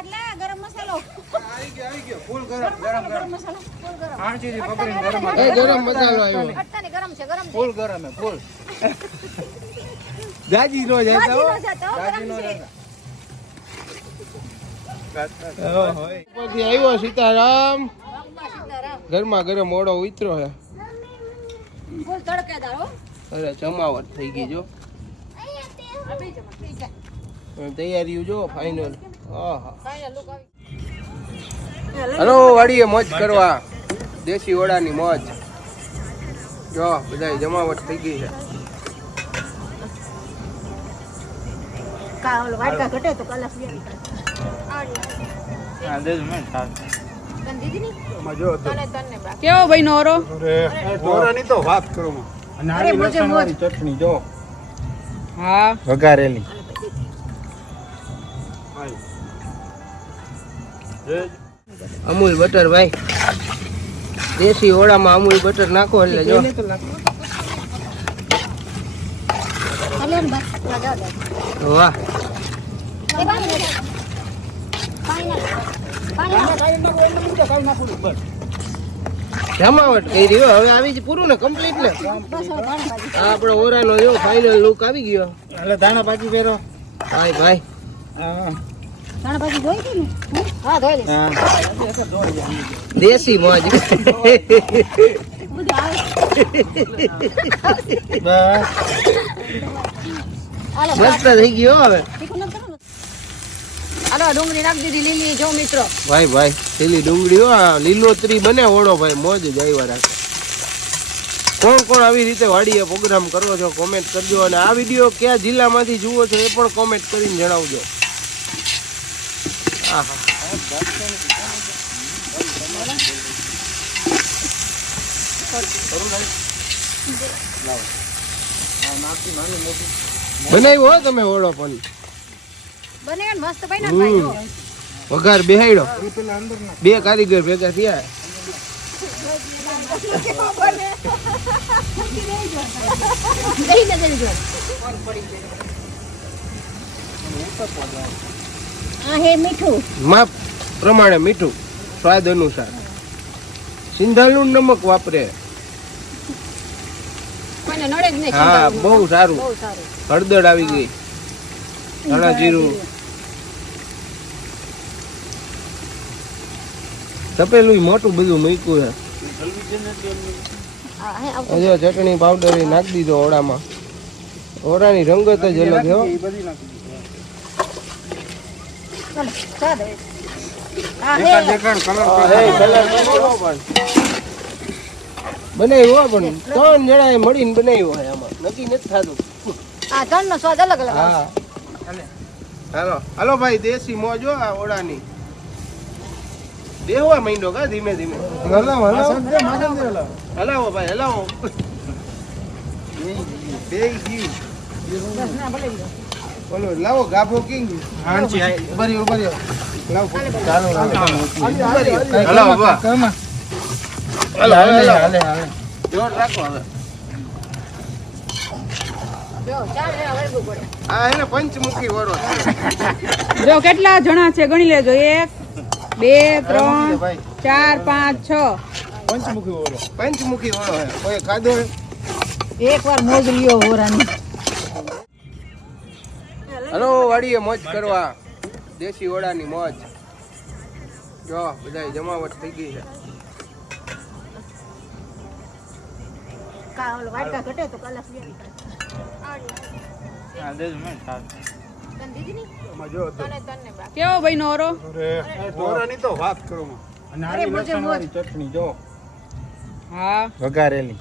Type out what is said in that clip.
એટલે ગરમ મસાલો. આવી ગયો આવી ગયો. ફૂલ ગરમ ગરમ ગરમ ગરમ. મસાલો ફૂલ ગરમ. આણચીથી પકડીને ગરમ એ ગરમ મસાલો આવ્યો. અટ્ટાની ગરમ છે ગરમ ફૂલ ગરમ હે ફૂલ. જાજી નો જાય ભાજી નો જાતો ઉપરથી આવ્યો સીતારામ. ગરમા ગરમ ઓળો ઉતરો હે ફૂલ તડકેદાર હો. અરે જમાવટ થઈ ગઈ જો. તૈયારીઓ જો ફાઇનલ આહા. ફાઇનલ લુક હલો વાડીએ મોજ કરવા. દેશી વડાની મોજ. જો બધા જમાવટ થઈ ગઈ છે. કેવો ભાઈ નો ઓરો તો વાત કરો ચટણી જો. હા. વઘારેલી. અમૂલ બટર ભાઈ. દેશી ઓળામાં અમૂલ બટર નાખો એટલે જો. વાહ. જમાવટ કરી હો. હવે આવી જ પૂરું ને કમ્પ્લીટ ને. આપણો ઓરાનો જો ફાઇનલ લુક આવી ગયો. એટલે દાણા ભાજી પહેરો. ભાઈ ભાઈ. દેશી મોજ. મસ્ત થઈ ગયો હવે? હાલો ડુંગળી નાખી દીધી લીલી જો મિત્રો. ભાઈ ભાઈ લીલી ડુંગળી લીલોતરી બને ઓળો ભાઈ મોજ જ આવ્યા રાખે. કોણ કોણ આવી રીતે વાડીએ પ્રોગ્રામ કરો છો કોમેન્ટ કરજો. અને આ વીડિયો કયા જિલ્લામાંથી જુઓ છો એ પણ કોમેન્ટ કરીને જણાવજો. બનાવ્યો હો તમે ઓળો પણ. વઘાર બેહાડ્યો બે કારીગર ભેગા થયા. પડી આ હે મીઠું. માપ પ્રમાણે મીઠું સ્વાદ અનુસાર. સિંધાલું નમક વાપરે. હા બહુ સારું. હળદર આવી ગઈ. ધાણા જીરું. તપેલું મોટું બધું મૂક્યું છે. હજુ ચટણી પાવડર એ નાખી દીધો ઓળામાં. ઓળાની રંગત જ અલગ છે હો. એ બધી નાખી ચાલો ચા દે હા દેખાડ હે દેખાડ કલર હા, એ colour તો બોલો પણ. બનાવ્યું પણ ભાઈ દેશી મોજો આ ઓળાની દેવા માંડો કા ધીમે ધીમે હલાવો. હલાવો ભાઈ હલાવો. બોલો લાવો ગાભો કિંગ. હાંચી. ઉભરી ઉભરી લાવો ચાલો હાલો બાબા બા કમા હાલો હાલો હાલે હાલે જોર રાખો હવે. જો ચાર જણા વળગું પડે. આ એને પંચમુખી વરો જો કેટલા જણા છે? ગણી લેજો. એક બે ત્રણ ચાર પાંચ છ. પંચમુખી ઓરો પંચમુખી વરો કોઈ ખાધો હે? એક વાર મોજ લ્યો હોરાની હલો વાડીએ મોજ કરવા. દેશી ઓળાની મોજ. જો બધા જમાવટ થઈ ગઈ છે. કેવો ભાઈ નો ઓરો. તો વાત કરો ચટણી જો. હા. વઘારેલી.